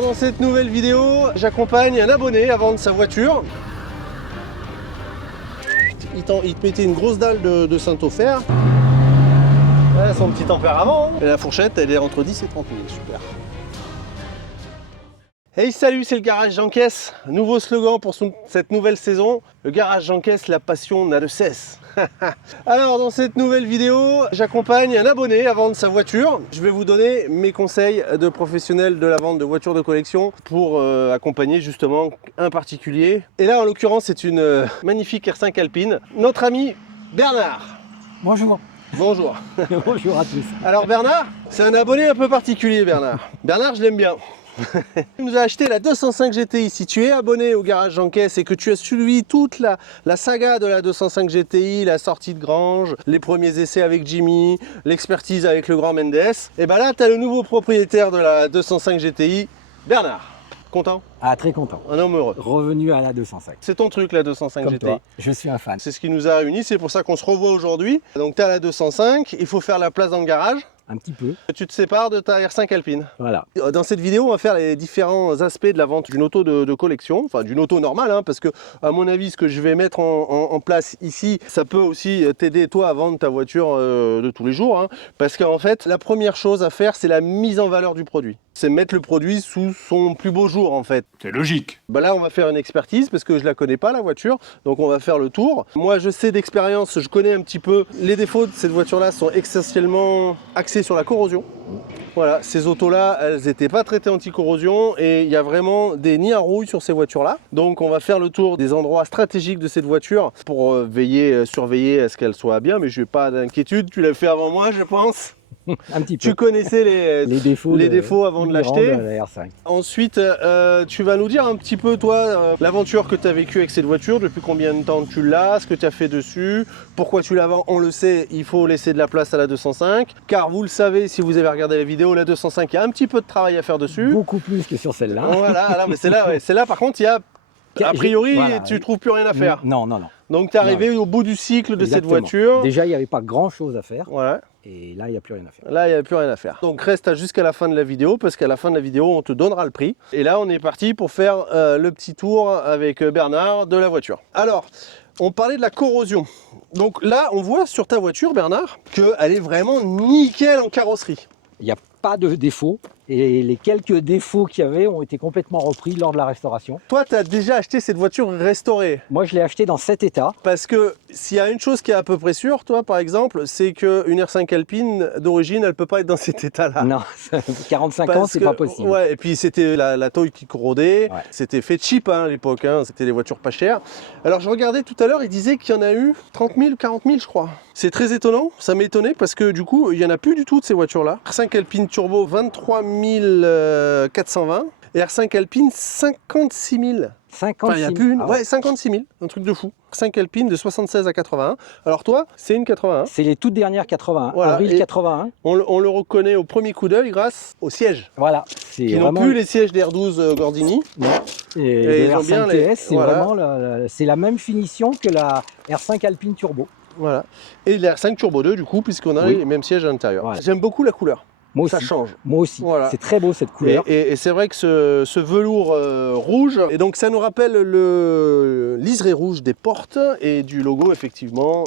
Dans cette nouvelle vidéo, j'accompagne un abonné à vendre sa voiture. Il te mettait une grosse dalle de Saint-Ofer. Ouais, son petit tempérament. Et la fourchette, elle est entre 10 et 30 000, super. Hey salut, c'est le Garage J'encaisse. Nouveau slogan pour cette nouvelle saison. Le Garage J'encaisse, la passion n'a de cesse. Alors dans cette nouvelle vidéo, j'accompagne un abonné à vendre sa voiture. Je vais vous donner mes conseils de professionnel de la vente de voitures de collection pour accompagner justement un particulier. Et là en l'occurrence c'est une magnifique R5 Alpine. Notre ami Bernard. Bonjour. Bonjour. Bonjour à tous. Alors Bernard, c'est un abonné un peu particulier Bernard. Bernard je l'aime bien. Il nous a acheté la 205 GTI. Si tu es abonné au Garage J'encaisse et que tu as suivi toute la saga de la 205 GTI, la sortie de Grange, les premiers essais avec Jimmy, l'expertise avec le grand Mendes, et ben là tu as le nouveau propriétaire de la 205 GTI, Bernard. Content? Ah, très content. Un homme heureux. Revenu à la 205. C'est ton truc la 205 Comme GTI. toi, je suis un fan. C'est ce qui nous a réunis, c'est pour ça qu'on se revoit aujourd'hui. Donc tu as la 205, il faut faire la place dans le garage. Un petit peu. Tu te sépares de ta R5 Alpine. Voilà. Dans cette vidéo, on va faire les différents aspects de la vente d'une auto de collection, enfin d'une auto normale, hein, parce que à mon avis, ce que je vais mettre en place ici, ça peut aussi t'aider toi à vendre ta voiture de tous les jours, hein, parce qu'en fait, la première chose à faire, c'est la mise en valeur du produit. C'est mettre le produit sous son plus beau jour en fait. C'est logique. Bah là on va faire une expertise parce que je la connais pas la voiture, donc on va faire le tour. Moi je sais d'expérience, je connais un petit peu les défauts de cette voiture là sont essentiellement axés sur la corrosion. Voilà, ces autos là elles n'étaient pas traitées anti-corrosion et il y a vraiment des nids à rouille sur ces voitures là. Donc on va faire le tour des endroits stratégiques de cette voiture pour surveiller à ce qu'elle soit bien, mais je n'ai pas d'inquiétude, tu l'as fait avant moi je pense. Un petit peu. Tu connaissais les défauts avant de l'acheter. La R5. Ensuite, tu vas nous dire un petit peu, toi, l'aventure que tu as vécue avec cette voiture, depuis combien de temps tu l'as, ce que tu as fait dessus, pourquoi tu la vends. On le sait, il faut laisser de la place à la 205, car vous le savez, si vous avez regardé la vidéo, la 205, il y a un petit peu de travail à faire dessus. Beaucoup plus que sur celle-là. Voilà, alors, mais c'est là, ouais, c'est là, par contre, il y a, a priori, voilà. tu ne trouves plus rien à faire. Non. Donc, tu es arrivé au bout du cycle de Exactement. cette voiture. Déjà, il n'y avait pas grand-chose à faire. Ouais. Et là, il n'y a plus rien à faire. Là, il n'y a plus rien à faire. Donc reste jusqu'à la fin de la vidéo, parce qu'à la fin de la vidéo, on te donnera le prix. Et là, on est parti pour faire le petit tour avec Bernard de la voiture. Alors, on parlait de la corrosion. Donc là, on voit sur ta voiture, Bernard, qu'elle est vraiment nickel en carrosserie. Il n'y a pas de défaut. Et les quelques défauts qu'il y avait ont été complètement repris lors de la restauration. Toi, tu as déjà acheté cette voiture restaurée. Moi, je l'ai acheté dans cet état. Parce que s'il y a une chose qui est à peu près sûre, toi, par exemple, c'est qu'une R5 Alpine d'origine, elle ne peut pas être dans cet état-là. Non, 45 ans, c'est pas possible. Ouais, et puis c'était la tôle qui corrodait. Ouais. C'était fait cheap hein, à l'époque, hein, c'était des voitures pas chères. Alors je regardais tout à l'heure, il disait qu'il y en a eu 30 000, 40 000 je crois. C'est très étonnant, ça m'étonnait parce que du coup, il n'y en a plus du tout de ces voitures-là. R5 Alpine Turbo, 23 420 et R5 Alpine 56 000. 56 000. Il y a plus une... Ouais, 56 000, un truc de fou. R5 Alpine de 76 à 81. Alors toi, c'est une 81. C'est les toutes dernières 81, voilà. Avril 81. On le reconnaît au premier coup d'œil grâce au siège. Voilà. Qui n'ont plus les sièges d'R12 Gordini. Non. Et le ils ont bien R5 TS, c'est vraiment la même finition que la R5 Alpine Turbo. Voilà. Et la R5 Turbo 2 du coup, puisqu'on a les mêmes sièges à l'intérieur. Voilà. J'aime beaucoup la couleur. Moi aussi. Ça change. Moi aussi. Voilà. C'est très beau cette couleur. Et c'est vrai que ce velours rouge, et donc ça nous rappelle le liseré rouge des portes et du logo effectivement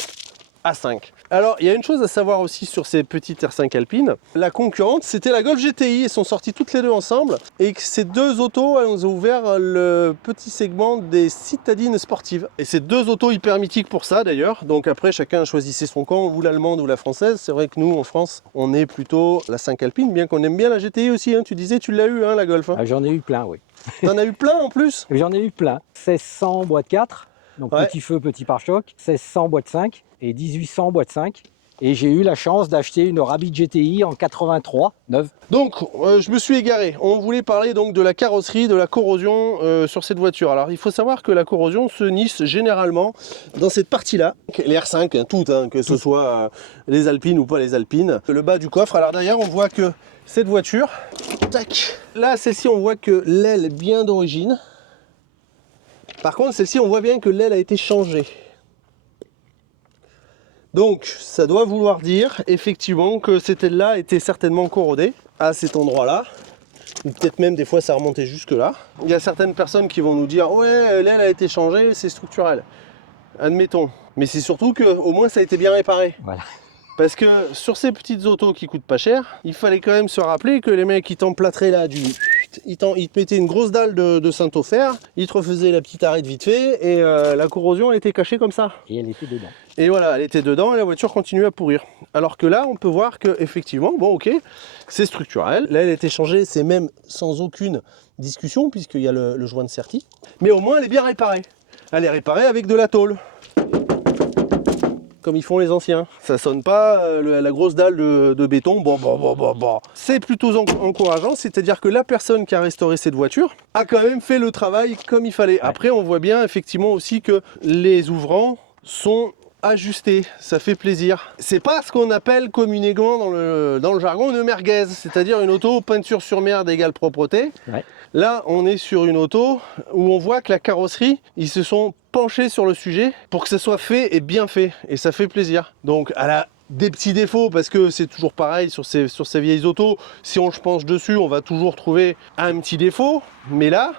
A5. Alors il y a une chose à savoir aussi sur ces petites R5 Alpine. La concurrente c'était la Golf GTI, elles sont sorties toutes les deux ensemble et que ces deux autos elles ont ouvert le petit segment des citadines sportives. Et ces deux autos hyper mythiques pour ça d'ailleurs. Donc après chacun choisissait son camp, ou l'allemande ou la française. C'est vrai que nous en France on est plutôt la 5 Alpine, bien qu'on aime bien la GTI aussi. Hein. Tu disais tu l'as eu hein, la Golf. Hein. Ah, j'en ai eu plein, oui. T'en as eu plein en plus? J'en ai eu plein. 1600 boîte 4, donc petit feu, petit pare-choc. 1600 boîte 5 et 1800 boîte 5. Et j'ai eu la chance d'acheter une Rabbit GTI en 83, neuve. Donc, je me suis égaré. On voulait parler donc de la carrosserie, de la corrosion sur cette voiture. Alors, il faut savoir que la corrosion se niche généralement dans cette partie-là. Les R5, hein, toutes, hein, que ce soit les Alpines ou pas les Alpines. Le bas du coffre. Alors derrière, on voit que cette voiture, tac. Là, celle-ci, on voit que l'aile est bien d'origine. Par contre, celle-ci, on voit bien que l'aile a été changée. Donc, ça doit vouloir dire, effectivement, que cette aile-là était certainement corrodée à cet endroit-là. ou peut-être même des fois ça remontait jusque là. Il y a certaines personnes qui vont nous dire ouais, l'aile a été changée, c'est structurel. Admettons. Mais c'est surtout que au moins ça a été bien réparé. Voilà. Parce que sur ces petites autos qui coûtent pas cher, il fallait quand même se rappeler que les mecs qui t'emplâtraient là ils te mettaient une grosse dalle de Saint-Ofer, ils te refaisaient la petite arrête vite fait et la corrosion elle était cachée comme ça. Et elle était dedans. Et voilà, elle était dedans et la voiture continuait à pourrir. Alors que là, on peut voir que effectivement, bon ok, c'est structurel. Là, elle a été changée, c'est même sans aucune discussion puisqu'il y a le joint de sertie. Mais au moins, elle est bien réparée. Elle est réparée avec de la tôle. Comme ils font les anciens. Ça sonne pas la grosse dalle de béton. Bon. C'est plutôt encourageant, c'est-à-dire que la personne qui a restauré cette voiture a quand même fait le travail comme il fallait. Après, on voit bien effectivement aussi que les ouvrants sont ajustés. Ça fait plaisir. C'est pas ce qu'on appelle communément dans le jargon une merguez, c'est-à-dire une auto peinture sur merde égale propreté. Ouais. Là, on est sur une auto où on voit que la carrosserie, ils se sont penchés sur le sujet pour que ça soit fait et bien fait. Et ça fait plaisir. Donc, elle a des petits défauts parce que c'est toujours pareil sur ces vieilles autos. Si on se penche dessus, on va toujours trouver un petit défaut. Mais là,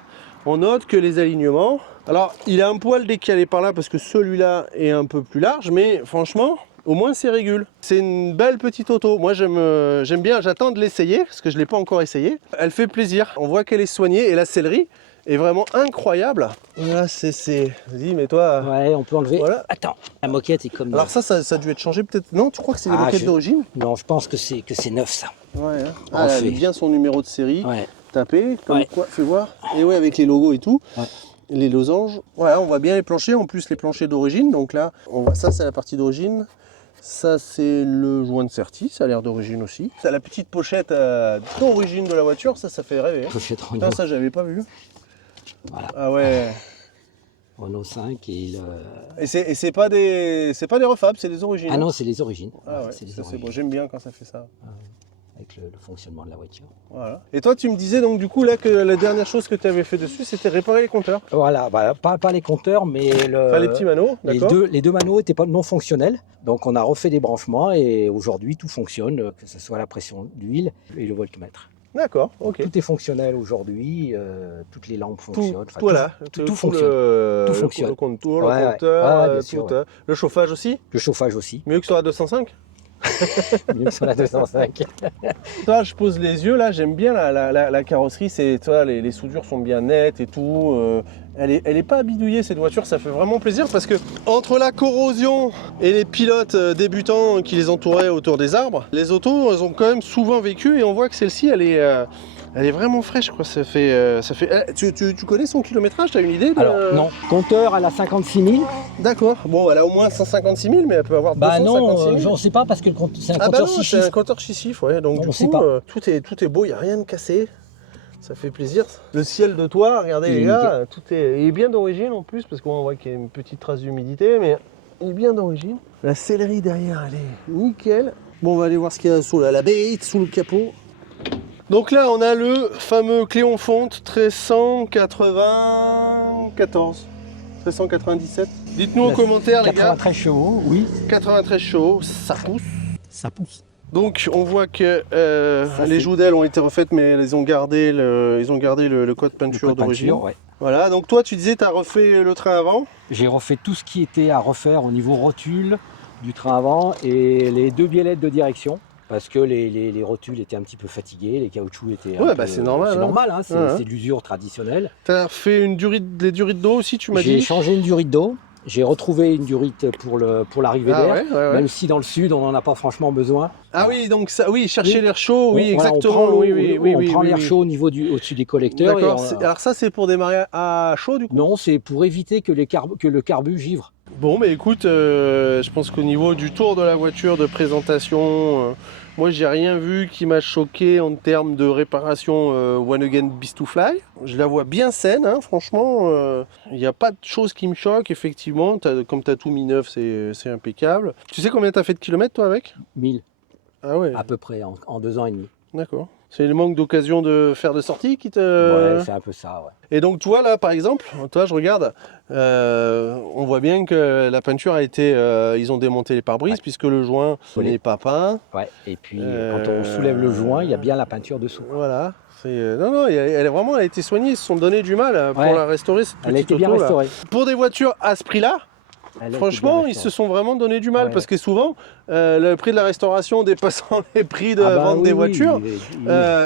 on note que les alignements... Alors, il a un poil décalé par là parce que celui-là est un peu plus large. Mais franchement... au moins c'est régule. C'est une belle petite auto. Moi j'aime bien, j'attends de l'essayer parce que je ne l'ai pas encore essayé. Elle fait plaisir. On voit qu'elle est soignée et la sellerie est vraiment incroyable. Là c'est... Vas-y, mets-toi. Ouais, on peut enlever. Voilà. Attends, la moquette est comme... Alors ça a dû être changé peut-être. Non, tu crois que c'est les moquettes d'origine? Non, je pense que c'est neuf ça. Ouais. Hein. Ah, elle a bien son numéro de série. Ouais. Tapé, comme quoi, fais voir. Et ouais, avec les logos et tout. Ouais. Les losanges. Voilà, on voit bien les planchers. En plus les planchers d'origine. Donc là, on voit ça, c'est la partie d'origine. Ça, c'est le joint de sertie, ça a l'air d'origine aussi. Ça, la petite pochette d'origine de la voiture, ça fait rêver. Hein. Pochette Renault. Putain, ça, j'avais pas vu. Voilà. Ah ouais. Renault 5 et le... Et c'est pas des refables, c'est des origines. Ah non, c'est les origines. Ah ouais, c'est bon, j'aime bien quand ça fait ça. Ah ouais. Avec le fonctionnement de la voiture. Voilà. Et toi, tu me disais donc du coup là que la dernière chose que tu avais fait dessus, c'était réparer les compteurs. Voilà, bah, pas les compteurs, mais les petits manos, d'accord. Les deux manos étaient pas non fonctionnels, donc on a refait des branchements et aujourd'hui tout fonctionne, que ce soit la pression d'huile et le voltmètre. D'accord, ok. Tout est fonctionnel aujourd'hui, toutes les lampes fonctionnent. Tout fonctionne. Tout fonctionne. Le contour, le compteur, le chauffage aussi. Le chauffage aussi. Mieux que sur la 205. Mieux que sur la 205. Toi, je pose les yeux là, j'aime bien la carrosserie, les soudures sont bien nettes et tout. Elle est pas bidouillée cette voiture, ça fait vraiment plaisir parce que entre la corrosion et les pilotes débutants qui les entouraient autour des arbres, les autos elles ont quand même souvent vécu et on voit que celle-ci elle est vraiment fraîche quoi. Tu connais son kilométrage, tu as une idée de... Alors non, compteur elle a 56 000. D'accord, bon elle a au moins 156 000 mais elle peut avoir 256 000. Non, j'en sais pas parce que c'est un compteur 6 chiffres. C'est un compteur 6 chiffres, ouais. Donc non, du coup tout est beau, il n'y a rien de cassé. Ça fait plaisir. Le ciel de toit, regardez les gars, il est bien d'origine en plus parce qu'on voit qu'il y a une petite trace d'humidité mais il est bien d'origine. La sellerie derrière elle est nickel. Bon on va aller voir ce qu'il y a sous la bête, sous le capot. Donc là, on a le fameux Cléon Fonte 1394, 1397. Dites-nous en commentaire, les gars. 93 chevaux, oui. 93 chevaux, ça pousse. Ça pousse. Donc on voit que les joues d'ailes ont été refaites, mais ils ont gardé le code peinture d'origine. Ouais. Voilà, donc toi, tu disais, tu as refait le train avant. J'ai refait tout ce qui était à refaire au niveau rotule du train avant et les deux biellettes de direction. Parce que les rotules étaient un petit peu fatigués, les caoutchoucs étaient c'est normal. C'est normal, hein, c'est de l'usure traditionnelle. Tu as fait des durites d'eau aussi, tu m'as dit? J'ai changé une durite d'eau. J'ai retrouvé une durite pour l'arrivée d'air, même si dans le sud on n'en a pas franchement besoin. Ah oui, donc ça, chercher l'air chaud, oui, exactement. On prend l'air chaud au-dessus des collecteurs. D'accord, alors ça c'est pour démarrer à chaud du coup? Non, c'est pour éviter que le carbu givre. Bon, mais écoute, je pense qu'au niveau du tour de la voiture, de présentation, moi j'ai rien vu qui m'a choqué en termes de réparation One Again Beast to Fly. Je la vois bien saine, hein, franchement, il n'y a pas de choses qui me choquent, effectivement. Comme tu as tout mis neuf, c'est impeccable. Tu sais combien tu as fait de kilomètres toi avec? 1000. Ah ouais. À peu près, en 2 ans et demi. D'accord. C'est le manque d'occasion de faire de sortie qui te... Ouais, c'est un peu ça, ouais. Et donc toi là par exemple, toi je regarde, on voit bien que la peinture a été, ils ont démonté les pare-brises puisque le joint n'est pas peint. Ouais, et puis quand on soulève le joint, il y a bien la peinture dessous. Voilà, Non, non, elle a été soignée, ils se sont donné du mal pour la restaurer, cette Elle a petite été bien auto, là. restaurée. Pour des voitures à ce prix-là, franchement, ils se sont vraiment donné du mal parce que souvent, le prix de la restauration dépassant les prix de vente des voitures,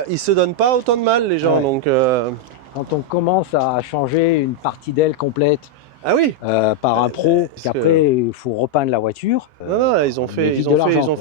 ils se donnent pas autant de mal, les gens. Donc, quand on commence à changer une partie d'aile complète par un pro, qu'après il faut repeindre la voiture. Non, non, ils ont fait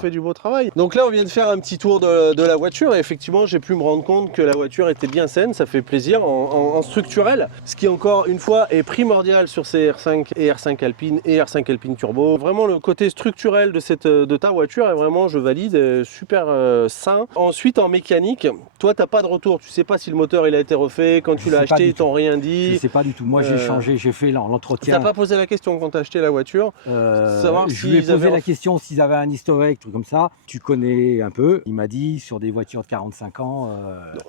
du beau travail. Donc là, on vient de faire un petit tour de la voiture et effectivement, j'ai pu me rendre compte que la voiture était bien saine, ça fait plaisir en structurel, ce qui encore une fois est primordial sur ces R5 et R5 Alpine et R5 Alpine Turbo. Vraiment, le côté structurel de ta voiture est vraiment, je valide, super sain. Ensuite, en mécanique, toi, t'as pas de retour, tu sais pas si le moteur il a été refait, quand tu l'as acheté, ils t'ont rien dit. Je sais pas du tout. Moi, j'ai changé, j'ai fait l'entretien. T'as pas posé la question quand t'as acheté la voire je lui ai posé la question s'ils avaient un historique, truc comme ça. Tu connais un peu. Il m'a dit sur des voitures de 45 ans.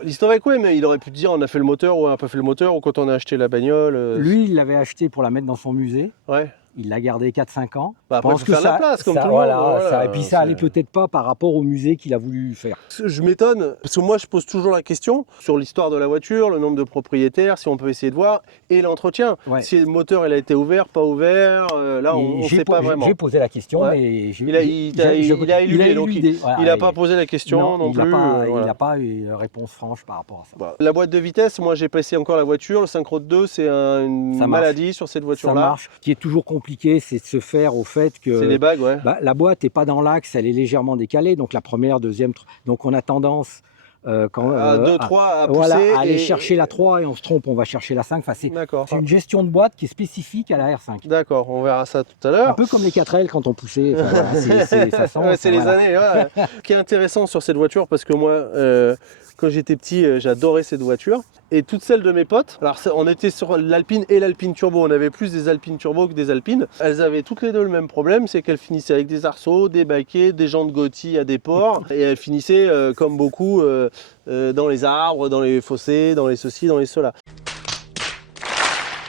L'historique, oui, mais il aurait pu te dire on a fait le moteur ou on n'a pas fait le moteur ou quand on a acheté la bagnole. Lui, il l'avait acheté pour la mettre dans son musée. Ouais. Il l'a gardé 4-5 ans. Bah après, il faut faire de la place, comme tout le monde. Voilà, et puis ça allait peut-être pas par rapport au musée qu'il a voulu faire. Je m'étonne, parce que moi je pose toujours la question sur l'histoire de la voiture, le nombre de propriétaires, si on peut essayer de voir, et l'entretien. Ouais. Si le moteur il a été ouvert, pas ouvert, là on ne sait pas vraiment. J'ai posé la question, mais il a éludé, donc il n'a pas posé la question non plus. Il n'a pas eu une réponse franche par rapport à ça. Bah, la boîte de vitesse, moi j'ai passé encore la voiture, le Syncro 2, c'est une maladie sur cette voiture-là. Ça marche. Ce qui est toujours compliqué, c'est de se faire au fait que c'est les bagues, la boîte n'est pas dans l'axe, elle est légèrement décalée, donc la première, deuxième, donc on a tendance à aller chercher la 3 et on se trompe, on va chercher la 5. Enfin, c'est une gestion de boîte qui est spécifique à la R5. D'accord, on verra ça tout à l'heure. Un peu comme les 4L quand on poussait. C'est les années. Ce qui est intéressant sur cette voiture, parce que moi, quand j'étais petit, j'adorais cette voiture. Et toutes celles de mes potes, alors on était sur l'Alpine et l'Alpine Turbo, on avait plus des Alpines Turbo que des Alpines. Elles avaient toutes les deux le même problème, c'est qu'elles finissaient avec des arceaux, des baquets, des jantes Gotti à des ports. Et elles finissaient comme beaucoup dans les arbres, dans les fossés, dans les ceci, dans les cela.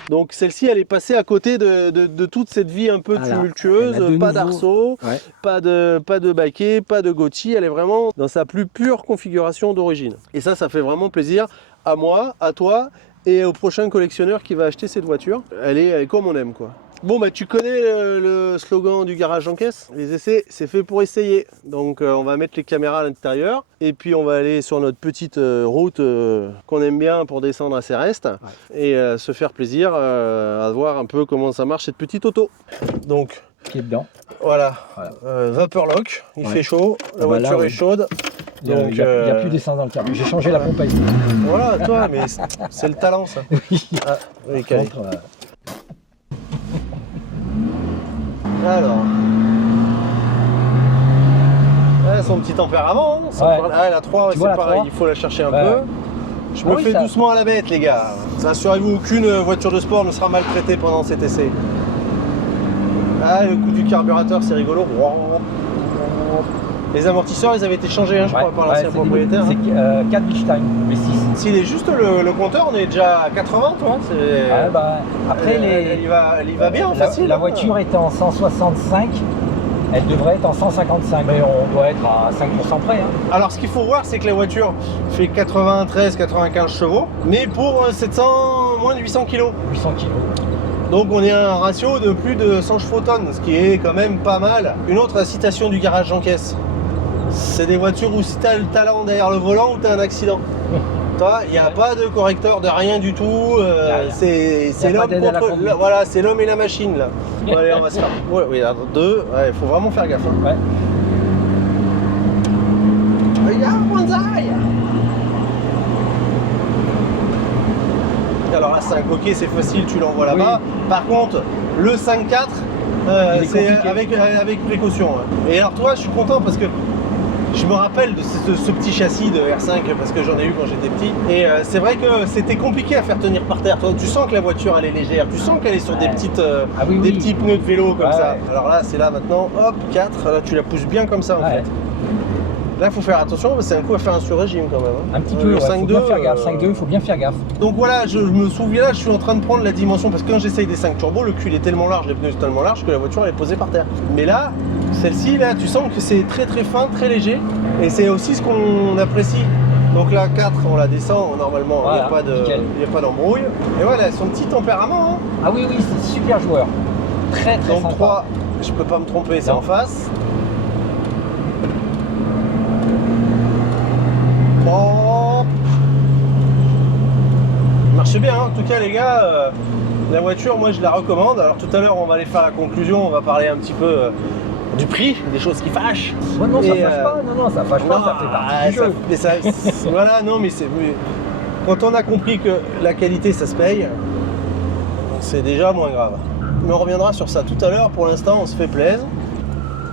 Donc celle-ci, elle est passée à côté de toute cette vie un peu tumultueuse, pas d'arceaux, pas de baquet, pas de Gotti, elle est vraiment dans sa plus pure configuration d'origine. Et ça fait vraiment plaisir à moi, à toi et au prochain collectionneur qui va acheter cette voiture. Elle est comme on aime, quoi. Bon, bah tu connais le slogan du garage en caisse. Les essais, c'est fait pour essayer. Donc on va mettre les caméras à l'intérieur et puis on va aller sur notre petite route qu'on aime bien pour descendre à Céreste et se faire plaisir à voir un peu comment ça marche cette petite auto. Donc, qui est dedans. Voilà. Vapeur lock, il fait chaud, la voiture est chaude. Il n'y a plus d'essence dans le carburant. J'ai changé la pompe à essence. Voilà, toi, mais c'est le talent, ça. Oui, alors, son petit tempérament, la 3, c'est pareil, il faut la chercher un peu. Je me fais doucement à la bête, les gars. Assurez-vous, aucune voiture de sport ne sera maltraitée pendant cet essai. Le coup du carburateur, c'est rigolo. Les amortisseurs, ils avaient été changés, je crois, par l'ancien propriétaire. C'est 4 Bichstein, mais 6. S'il est juste le compteur, on est déjà à 80, toi. Après, il va bien, facile. La voiture est en 165, elle devrait être en 155, mais on doit être à 5% près. Alors, ce qu'il faut voir, c'est que la voiture fait 93-95 chevaux, mais pour moins de 800 kg. 800 kg. Donc on est à un ratio de plus de 100 chevaux-tonnes, ce qui est quand même pas mal. Une autre citation du garage en caisse. C'est des voitures où si tu as le talent derrière le volant ou tu as un accident. Toi, il n'y a pas de correcteur de rien du tout. C'est l'homme contre... Voilà, c'est l'homme et la machine là. Bon, allez, on va se faire. Oui, deux. Il faut vraiment faire gaffe. Regarde, bonsaï. Alors là, c'est un coquet, c'est facile, tu l'envoies là-bas. Par contre, le 5.4, c'est avec précaution. Et alors toi, je suis content parce que je me rappelle de ce petit châssis de R5 parce que j'en ai eu quand j'étais petit. Et c'est vrai que c'était compliqué à faire tenir par terre. Toi, tu sens que la voiture, elle est légère. Tu sens qu'elle est sur des petits pneus de vélo comme ça. Alors là, c'est là maintenant, hop, 4. Là, tu la pousses bien comme ça en fait. Là, il faut faire attention, c'est un coup à faire un sur-régime quand même. Un petit peu, 5.2, 5.2, il faut bien faire gaffe. Donc voilà, je me souviens là, je suis en train de prendre la dimension, parce que quand j'essaye des 5 turbo, le cul est tellement large, les pneus sont tellement larges que la voiture elle est posée par terre. Mais là, celle-ci, là, tu sens que c'est très très fin, très léger, et c'est aussi ce qu'on apprécie Donc la 4, on la descend, normalement, il voilà, n'y a pas d'embrouille. Et voilà, son petit tempérament. Hein. Ah oui, oui, c'est super joueur. Très, très donc sympa. 3, je peux pas me tromper, c'est en face. Oh. Il marche bien, hein. En tout cas, les gars, la voiture, moi, je la recommande. Alors tout à l'heure, on va aller faire la conclusion, on va parler un petit peu du prix, des choses qui fâchent. Ouais, non, ça fâche pas, non, ça fâche pas, ça fait partie du jeu. Mais ça, voilà, non, mais c'est... Quand on a compris que la qualité, ça se paye, c'est déjà moins grave. Mais on reviendra sur ça tout à l'heure. Pour l'instant, on se fait plaisir.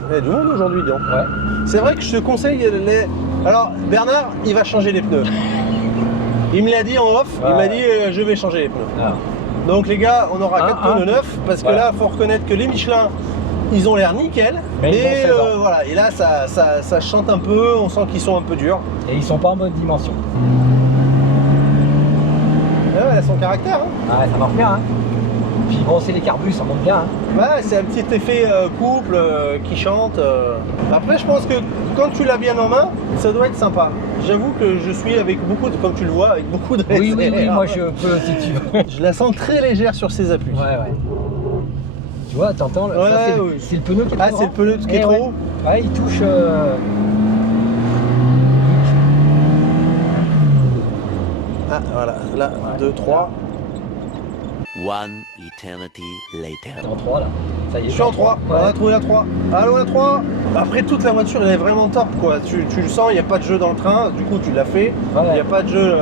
Il y a du monde aujourd'hui, donc. Ouais. C'est vrai que je te conseille les... Alors, Bernard, il va changer les pneus. Il me l'a dit en off, il m'a dit je vais changer les pneus. Ah. Donc les gars, on aura 4 pneus neufs, parce que là, il faut reconnaître que les Michelin, ils ont l'air nickel, mais voilà, et là ça chante un peu, on sent qu'ils sont un peu durs. Et ils sont pas en bonne dimension. Ouais, elle a son caractère. Hein. Ouais, ça marche bien. Hein. Puis bon, c'est les carbus, ça monte bien. Hein. Ouais, c'est un petit effet couple qui chante. Après, je pense que quand tu l'as bien en main, ça doit être sympa. J'avoue que je suis avec beaucoup de, comme tu le vois, avec beaucoup de réserve. Oui, moi je peux si tu veux. Je la sens très légère sur ses appuis. Ouais. Tu vois, t'entends, c'est le pneu qui est trop. Ah, c'est le pneu qui est trop haut. Ouais, il touche. Ah, voilà, là, 2, 3. One eternity later. T'es en 3 là. Ça y est. Je suis en 3. Ouais. On a trouvé la 3. Allô, la 3. Après, toute la voiture, elle est vraiment top, quoi. Tu le sens, il n'y a pas de jeu dans le train. Du coup, tu l'as fait. Il n'y a pas de jeu.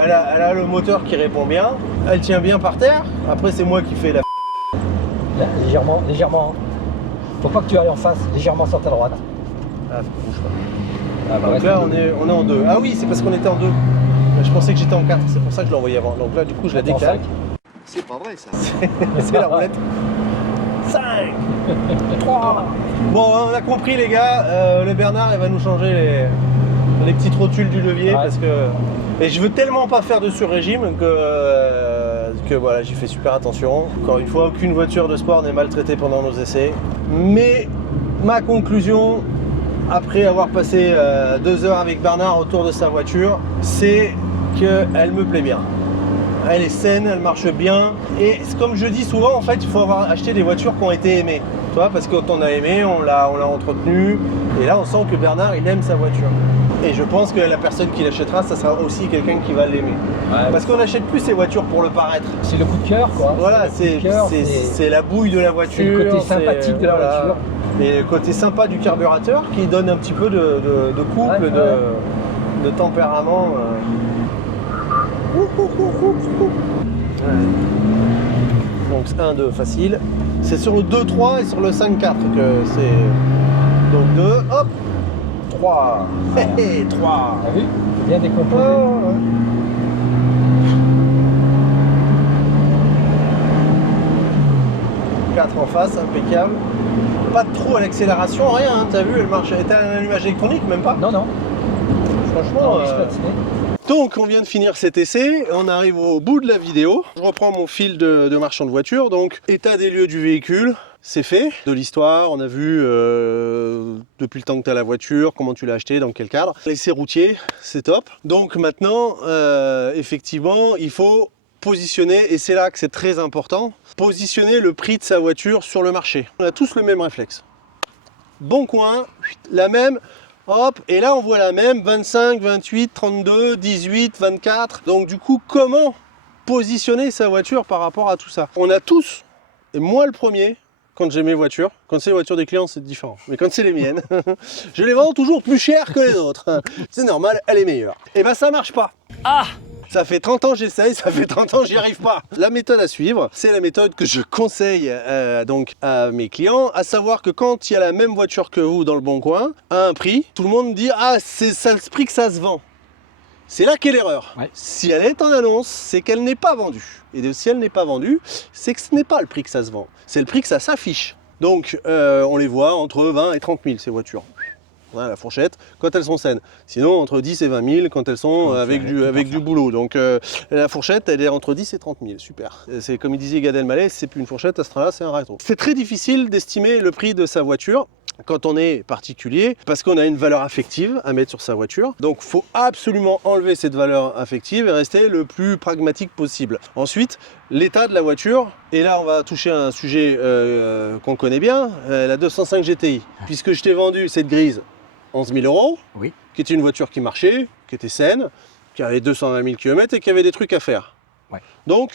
Elle a le moteur qui répond bien. Elle tient bien par terre. Après, c'est moi qui fais la. Légèrement. Faut pas que tu ailles en face. Légèrement sur ta droite. Ah, bouge pas. Ah, bah, donc là, on est en 2. Ah oui, c'est parce qu'on était en 2. Je pensais que j'étais en 4. C'est pour ça que je l'ai envoyé avant. Donc là, du coup, je la décale. C'est pas vrai ça. C'est la roulette. 5, 3. Bon, on a compris les gars, le Bernard il va nous changer les petites rotules du levier parce que. Et je veux tellement pas faire de sur-régime que voilà, j'y fais super attention. Encore une fois, aucune voiture de sport n'est maltraitée pendant nos essais. Mais ma conclusion, après avoir passé 2 heures avec Bernard autour de sa voiture, c'est qu'elle me plaît bien. Elle est saine, elle marche bien. Et comme je dis souvent, en fait, il faut avoir acheté des voitures qui ont été aimées. Tu vois, parce que quand on a aimé, on l'a entretenu. Et là, on sent que Bernard, il aime sa voiture. Et je pense que la personne qui l'achètera, ça sera aussi quelqu'un qui va l'aimer. Ouais, parce qu'on n'achète plus ces voitures pour le paraître. C'est le coup de cœur, quoi. Voilà, c'est la bouille de la voiture. C'est le côté sympathique de la voiture. Et le côté sympa du carburateur qui donne un petit peu de couple, de tempérament. Donc 1, 2, facile. C'est sur le 2, 3 et sur le 5, 4 que c'est. Donc 2, hop, 3. Voilà. 3. T'as vu? Bien décomposé. Oh, ouais. 4 en face, impeccable. Pas de trou à l'accélération, rien, hein. T'as vu, elle marche. T'as un allumage électronique, même pas? Non. Franchement. Donc on vient de finir cet essai, on arrive au bout de la vidéo. Je reprends mon fil de marchand de voiture. Donc état des lieux du véhicule, c'est fait. De l'histoire, on a vu depuis le temps que tu as la voiture, comment tu l'as acheté, dans quel cadre. L'essai routier, c'est top. Donc maintenant, effectivement, il faut positionner, et c'est là que c'est très important, positionner le prix de sa voiture sur le marché. On a tous le même réflexe. Bon coin, la même... Hop, et là on voit la même, 25, 28, 32, 18, 24. Donc du coup, comment positionner sa voiture par rapport à tout ça? On a tous, et moi le premier, quand j'ai mes voitures, quand c'est les voitures des clients c'est différent, mais quand c'est les miennes, je les vends toujours plus cher que les autres. C'est normal, elle est meilleure. Et ben ça marche pas. Ah! Ça fait 30 ans que j'essaye, ça fait 30 ans que j'y arrive pas. La méthode à suivre, c'est la méthode que je conseille donc à mes clients, à savoir que quand il y a la même voiture que vous dans le bon coin, à un prix, tout le monde dit « Ah, c'est ça le prix que ça se vend ». C'est là qu'est l'erreur. Ouais. Si elle est en annonce, c'est qu'elle n'est pas vendue. Et si elle n'est pas vendue, c'est que ce n'est pas le prix que ça se vend. C'est le prix que ça s'affiche. Donc, on les voit entre 20 et 30 000 ces voitures. Voilà, la fourchette, quand elles sont saines. Sinon, entre 10 et 20 000 quand elles sont avec du boulot. Donc, la fourchette, elle est entre 10 et 30 000. Super. C'est comme il disait Gad Elmaleh, c'est plus une fourchette, à ce train-là, c'est un râteau. C'est très difficile d'estimer le prix de sa voiture. quand on est particulier, parce qu'on a une valeur affective à mettre sur sa voiture. Donc il faut absolument enlever cette valeur affective et rester le plus pragmatique possible. Ensuite, l'état de la voiture, et là on va toucher à un sujet qu'on connaît bien, la 205 GTI. Puisque je t'ai vendu cette grise 11 000 €, oui, qui était une voiture qui marchait, qui était saine, qui avait 220 000 km et qui avait des trucs à faire. Ouais. Donc,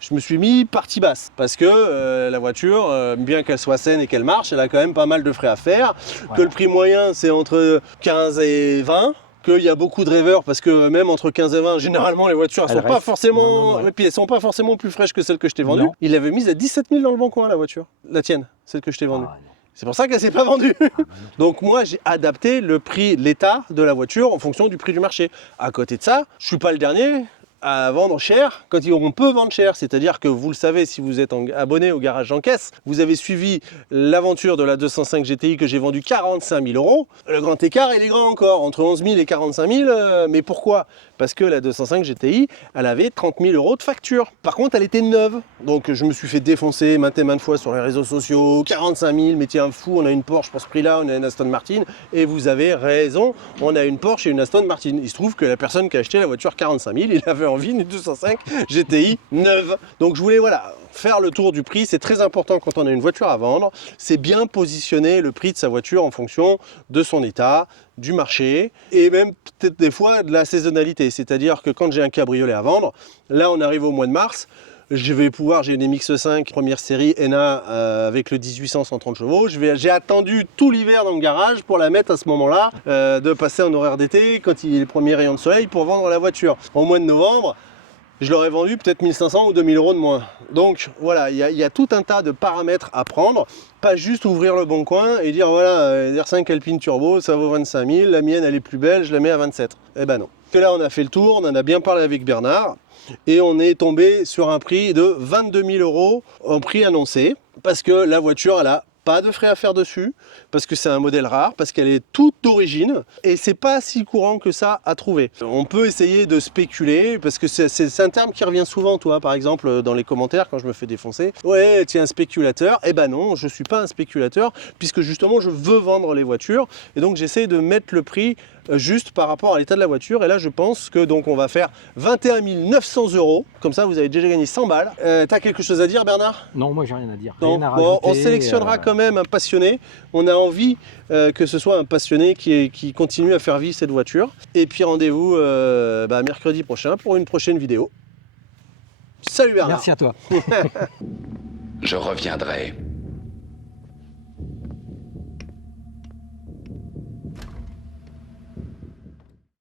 je me suis mis partie basse parce que la voiture, bien qu'elle soit saine et qu'elle marche, elle a quand même pas mal de frais à faire, voilà. Que le prix moyen c'est entre 15 et 20, qu'il y a beaucoup de rêveurs parce que même entre 15 et 20, généralement les voitures elles sont pas forcément, et puis elles sont pas forcément plus fraîches que celles que je t'ai vendues. Il l'avait mise à 17 000 dans le bon coin la voiture, la tienne, celle que je t'ai vendue. C'est pour ça qu'elle s'est pas vendue. Donc moi j'ai adapté le prix, l'état de la voiture en fonction du prix du marché. À côté de ça, je suis pas le dernier à vendre cher quand on peut vendre cher. C'est-à-dire que vous le savez, si vous êtes abonné au Garage Jean Caisse, vous avez suivi l'aventure de la 205 GTI que j'ai vendue 45 000 €. Le grand écart, il est grand encore, entre 11 000 et 45 000. Mais pourquoi? Parce que la 205 GTI, elle avait 30 000 € de facture. Par contre, elle était neuve. Donc je me suis fait défoncer maintes et maintes fois sur les réseaux sociaux. 45 000, mais tiens, fou, on a une Porsche pour ce prix-là, on a une Aston Martin. Et vous avez raison, on a une Porsche et une Aston Martin. Il se trouve que la personne qui a acheté la voiture 45 000, il avait envie d'une 205 GTI neuve. Donc je voulais, voilà, faire le tour du prix. C'est très important quand on a une voiture à vendre. C'est bien positionner le prix de sa voiture en fonction de son état, du marché et même peut-être des fois de la saisonnalité. C'est-à-dire que quand j'ai un cabriolet à vendre, là on arrive au mois de mars, je vais pouvoir, j'ai une MX-5 première série NA avec le 1800 130 chevaux. J'ai attendu tout l'hiver dans le garage pour la mettre à ce moment-là, de passer en horaire d'été quand il y a les premiers rayons de soleil pour vendre la voiture. Au mois de novembre, je l'aurais vendu peut-être 1500 ou 2000 € de moins. Donc voilà, il y a tout un tas de paramètres à prendre. Pas juste ouvrir le bon coin et dire voilà, R5 Alpine Turbo, ça vaut 25 000, la mienne elle est plus belle, je la mets à 27. Eh ben non. Que là on a fait le tour, on en a bien parlé avec Bernard et on est tombé sur un prix de 22 000 € en prix annoncé parce que la voiture elle a pas de frais à faire dessus, parce que c'est un modèle rare, parce qu'elle est toute d'origine, et c'est pas si courant que ça à trouver. On peut essayer de spéculer, parce que c'est un terme qui revient souvent, toi, par exemple, dans les commentaires, quand je me fais défoncer. Ouais, tu es un spéculateur. Eh ben non, je suis pas un spéculateur, puisque justement, je veux vendre les voitures, et donc j'essaie de mettre le prix juste par rapport à l'état de la voiture. Et là, je pense que donc on va faire 21 900 €. Comme ça, vous avez déjà gagné 100 balles. T'as quelque chose à dire, Bernard? Non, moi j'ai rien à dire. Non, rien à bon, rajouter, on sélectionnera quand même un passionné. On a envie que ce soit un passionné qui continue à faire vivre cette voiture. Et puis rendez-vous mercredi prochain pour une prochaine vidéo. Salut Bernard. Merci à toi. Je reviendrai.